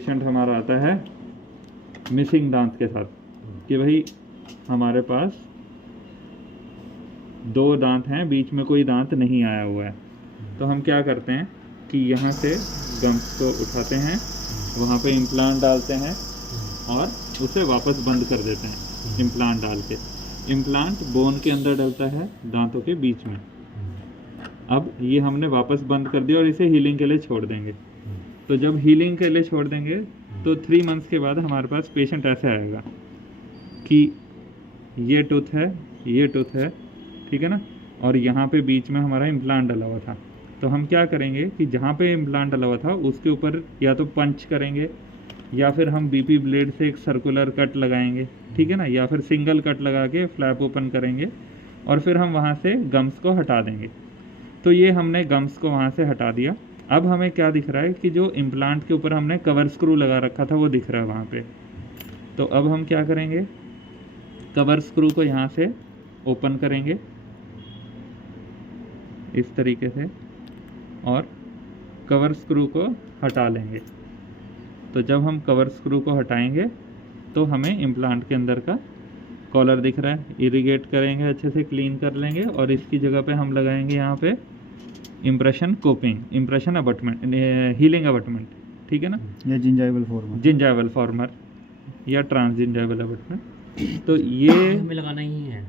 Patient हमारा आता है मिसिंग दांत के साथ कि भाई हमारे पास 2 दांत हैं, बीच में कोई दांत नहीं आया हुआ है। तो हम क्या करते हैं कि यहाँ से गम्स को उठाते हैं, वहाँ पे इम्प्लांट डालते हैं और उसे वापस बंद कर देते हैं। इम्प्लांट डाल के, इम्प्लांट बोन के अंदर डलता है दांतों के बीच में। अब ये हमने वापस बंद कर दिया और इसे हीलिंग के लिए छोड़ देंगे। तो जब हीलिंग के लिए छोड़ देंगे तो 3 मंथ्स के बाद हमारे पास पेशेंट ऐसे आएगा कि ये टूथ है, ये टूथ है, ठीक है ना, और यहाँ पे बीच में हमारा इम्प्लांट डला हुआ था। तो हम क्या करेंगे कि जहाँ पे इम्प्लांट डला हुआ था उसके ऊपर या तो पंच करेंगे या फिर हम बीपी ब्लेड से एक सर्कुलर कट लगाएंगे, ठीक है ना, या फिर सिंगल कट लगा के फ्लैप ओपन करेंगे और फिर हम वहाँ से गम्स को हटा देंगे। तो ये हमने गम्स को वहाँ से हटा दिया। अब हमें क्या दिख रहा है कि जो इम्प्लांट के ऊपर हमने कवर स्क्रू लगा रखा था वो दिख रहा है वहाँ पे। तो अब हम क्या करेंगे, कवर स्क्रू को यहाँ से ओपन करेंगे इस तरीके से और कवर स्क्रू को हटा लेंगे। तो जब हम कवर स्क्रू को हटाएंगे तो हमें इम्प्लांट के अंदर का कॉलर दिख रहा है। इरिगेट करेंगे, अच्छे से क्लीन कर लेंगे और इसकी जगह पे हम लगाएंगे यहाँ पे impression coping, impression abutment, healing abutment, ठीक है ना, या जिंजाइवल फॉर्मर, जिंजाइवल फॉर्मर या ट्रांस जिंजाइवल अबटमेंट। तो ये हमें लगाना ही है।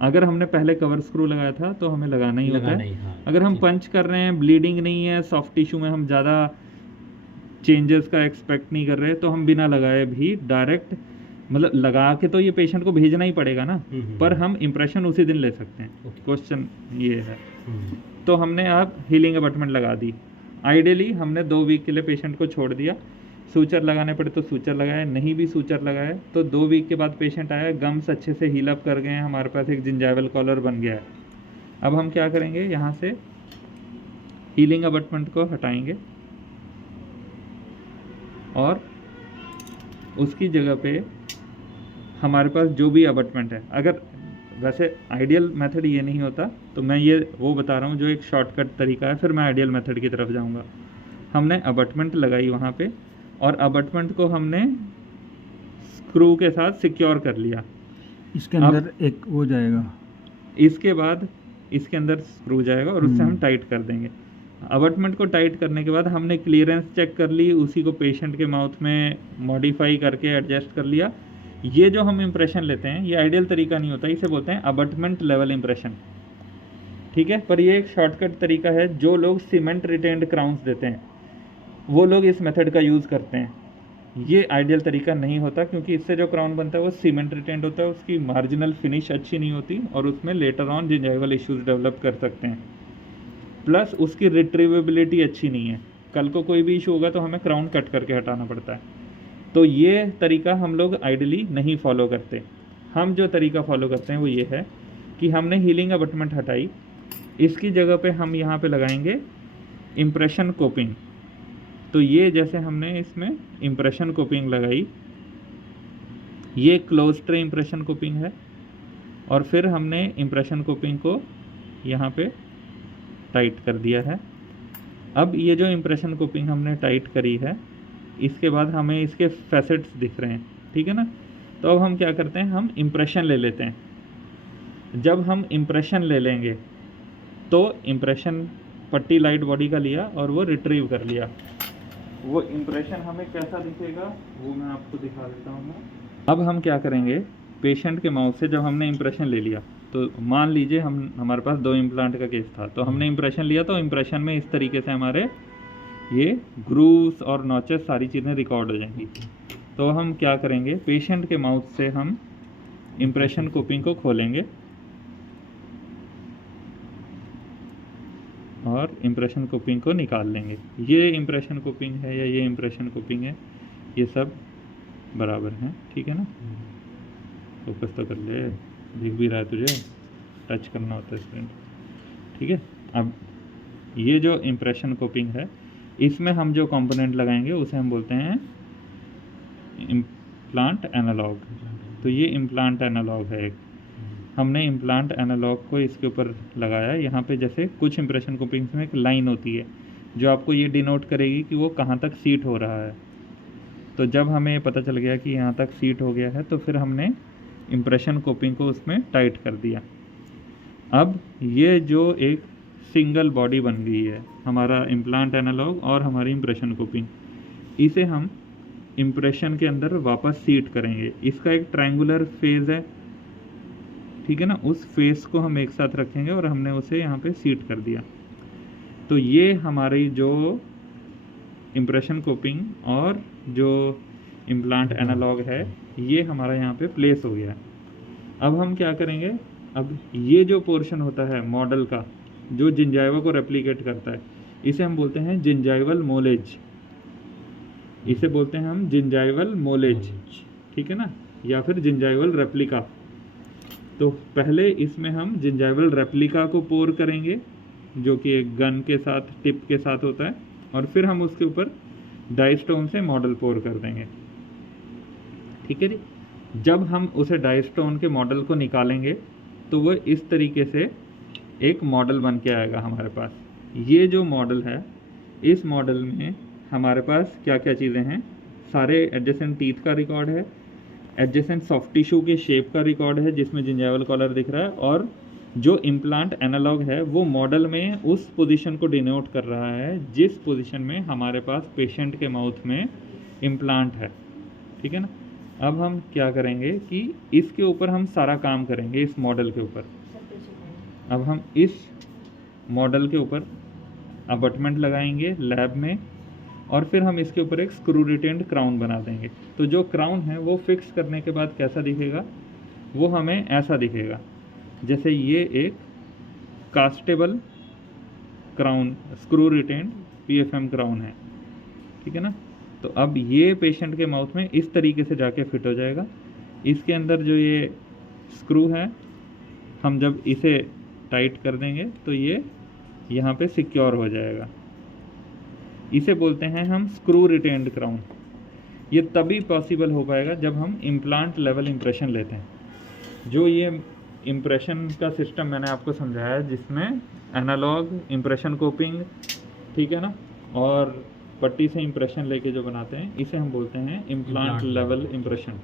अगर हमने पहले कवर स्क्रू लगाया था तो हमें लगाना ही होता है। हाँ, अगर हम पंच कर रहे हैं, ब्लीडिंग नहीं है, सॉफ्ट टिश्यू में हम ज़्यादा चेंजेस का एक्सपेक्ट नहीं कर रहे, तो हम बिना लगाए भी डायरेक्ट, मतलब लगा के तो ये पेशेंट को भेजना ही पड़ेगा ना, पर हम इम्प्रेशन उसी दिन ले सकते हैं। क्वेश्चन ये है। तो हमने अब हीलिंग अबटमेंट लगा दी। आइडियली हमने 2 वीक के लिए पेशेंट को छोड़ दिया। सूचर लगाने पड़े तो सूचर लगाए, नहीं भी सूचर लगाए तो 2 वीक के बाद पेशेंट आया, गम्स अच्छे से हील अप कर गए हैं, हमारे पास एक जिंजाइवल कॉलर बन गया है। अब हम क्या करेंगे, यहाँ से हीलिंग अबटमेंट को हटाएंगे और उसकी जगह पे हमारे पास जो भी अबटमेंट है, अगर वैसे आइडियल मेथड ये नहीं होता तो मैं ये वो बता रहा हूँ जो एक शॉर्टकट तरीका है, फिर मैं आइडियल मेथड की तरफ जाऊँगा। हमने अबटमेंट लगाई वहाँ पे और अबटमेंट को हमने स्क्रू के साथ सिक्योर कर लिया। इसके अंदर एक वो जाएगा, इसके बाद इसके अंदर स्क्रू जाएगा और उससे हम टाइट कर देंगे। अबटमेंट को टाइट करने के बाद हमने क्लियरेंस चेक कर ली, उसी को पेशेंट के माउथ में मॉडिफाई करके एडजस्ट कर लिया। ये जो हम इम्प्रेशन लेते हैं ये आइडियल तरीका नहीं होता, इसे बोलते हैं अबटमेंट लेवल इम्प्रेशन, ठीक है। पर ये एक शॉर्टकट तरीका है। जो लोग सीमेंट रिटेन्ड क्राउन्स देते हैं वो लोग इस मेथड का यूज़ करते हैं। ये आइडियल तरीका नहीं होता क्योंकि इससे जो क्राउन बनता है वो सीमेंट रिटेन्ड होता है, उसकी मार्जिनल फिनिश अच्छी नहीं होती और उसमें later on gingival issues develop कर सकते हैं। प्लस उसकी रिट्रीवेबिलिटी अच्छी नहीं है, कल को कोई भी इशू होगा तो हमें क्राउन कट करके हटाना पड़ता है। तो ये तरीका हम लोग आइडियली नहीं फॉलो करते। हम जो तरीका फॉलो करते हैं वो ये है कि हमने हीलिंग अबटमेंट हटाई, इसकी जगह पे हम यहाँ पे लगाएंगे इम्प्रेशन कोपिंग। तो ये जैसे हमने इसमें इम्प्रेशन कोपिंग लगाई, ये क्लोज ट्रे इम्प्रेशन कोपिंग है और फिर हमने इम्प्रेशन कोपिंग को यहाँ पे टाइट कर दिया है। अब ये जो इम्प्रेशन कोपिंग हमने टाइट करी है इसके बाद हमें इसके फैसेट्स दिख रहे हैं, ठीक है ना। तो अब हम क्या करते हैं, हम इम्प्रेशन ले लेते हैं। जब हम इम्प्रेशन ले लेंगे तो इम्प्रेशन पट्टी लाइट बॉडी का लिया और वो रिट्रीव कर लिया। वो इम्प्रेशन हमें कैसा दिखेगा वो मैं आपको दिखा देता हूँ। अब हम क्या करेंगे, पेशेंट के माउथ से जब हमने इम्प्रेशन ले लिया तो मान लीजिए हमारे पास 2 इम्प्लांट का केस था, तो हमने इम्प्रेशन लिया तो इम्प्रेशन में इस तरीके से हमारे ये ग्रूव्स और नॉचेस सारी चीज़ें रिकॉर्ड हो जाएंगी। तो हम क्या करेंगे, पेशेंट के माउथ से हम इम्प्रेशन कोपिंग को खोलेंगे और इम्प्रेशन कोपिंग को निकाल लेंगे। ये इम्प्रेशन कोपिंग है या ये इम्प्रेशन कोपिंग है, ये सब बराबर हैं, ठीक है ना। फोकस तो कर ले, दिख भी रहा है तुझे, टच करना होता है स्क्रीन, ठीक है। अब ये जो इम्प्रेशन कोपिंग है इसमें हम जो कंपोनेंट लगाएंगे उसे हम बोलते हैं इम्प्लांट एनालॉग। तो ये इम्प्लांट एनालॉग है एक, हमने इम्प्लांट एनालॉग को इसके ऊपर लगाया। यहाँ पे जैसे कुछ इम्प्रेशन कोपिंग्स में एक लाइन होती है, जो आपको ये डिनोट करेगी कि वो कहाँ तक सीट हो रहा है। तो जब हमें पता चल गया कि यहाँ तक सीट हो गया है तो फिर हमने इम्प्रेशन कोपिंग को उसमें टाइट कर दिया। अब ये जो एक सिंगल बॉडी बन गई है, हमारा इम्प्लांट एनालॉग और हमारी इम्प्रेशन कोपिंग, इसे हम इम्प्रेशन के अंदर वापस सीट करेंगे। इसका एक ट्रायंगुलर फेज़ है, ठीक है ना, उस फेस को हम एक साथ रखेंगे और हमने उसे यहाँ पे सीट कर दिया। तो ये हमारी जो इम्प्रेशन कोपिंग और जो इम्प्लांट एनालॉग है ये हमारा यहाँ पे प्लेस हो गया है। अब हम क्या करेंगे, अब ये जो पोर्शन होता है मॉडल का जो जिंजाइवा को रेप्लिकेट करता है, इसे हम बोलते हैं जिंजाइवल मोलेज। इसे बोलते हैं हम जिंजाइवल मोलेज, ठीक है ना, या फिर जिंजाइवल रेप्लिका। तो पहले इसमें हम जिंजाइवल रेप्लिका को पोर करेंगे जो कि एक गन के साथ टिप के साथ होता है, और फिर हम उसके ऊपर डाइस्टोन से मॉडल पोर कर देंगे, ठीक है जी। जब हम उसे डाइस्टोन के मॉडल को निकालेंगे तो वो इस तरीके से एक मॉडल बन के आएगा हमारे पास। ये जो मॉडल है, इस मॉडल में हमारे पास क्या क्या चीज़ें हैं, सारे एडजेसेंट टीथ का रिकॉर्ड है, एडजेसेंट सॉफ्ट टिश्यू के शेप का रिकॉर्ड है जिसमें जिंजाइवल कॉलर दिख रहा है, और जो इम्प्लांट एनालॉग है वो मॉडल में उस पोजीशन को डिनोट कर रहा है जिस पोजीशन में हमारे पास पेशेंट के माउथ में इम्प्लांट है, ठीक है ना। अब हम क्या करेंगे कि इसके ऊपर हम सारा काम करेंगे, इस मॉडल के ऊपर। अब हम इस मॉडल के ऊपर अबटमेंट लगाएंगे लैब में, और फिर हम इसके ऊपर एक स्क्रू रिटेन्ड क्राउन बना देंगे। तो जो क्राउन है वो फिक्स करने के बाद कैसा दिखेगा, वो हमें ऐसा दिखेगा जैसे ये एक constable crown screw retained PFM crown है, ठीक है ना। तो अब ये पेशेंट के माउथ में इस तरीके से जाके फिट हो जाएगा। इसके अंदर जो ये स्क्रू है, हम जब इसे टाइट कर देंगे तो ये यहाँ पे सिक्योर हो जाएगा। इसे बोलते हैं हम स्क्रू रिटेन्ड क्राउन। ये तभी पॉसिबल हो पाएगा जब हम इम्प्लांट लेवल इम्प्रेशन लेते हैं। जो ये इम्प्रेशन का सिस्टम मैंने आपको समझाया जिसमें एनालॉग, इम्प्रेशन कोपिंग, ठीक है ना, और पट्टी से इम्प्रेशन लेके जो बनाते हैं, इसे हम बोलते हैं इम्प्लांट लेवल इम्प्रेशन।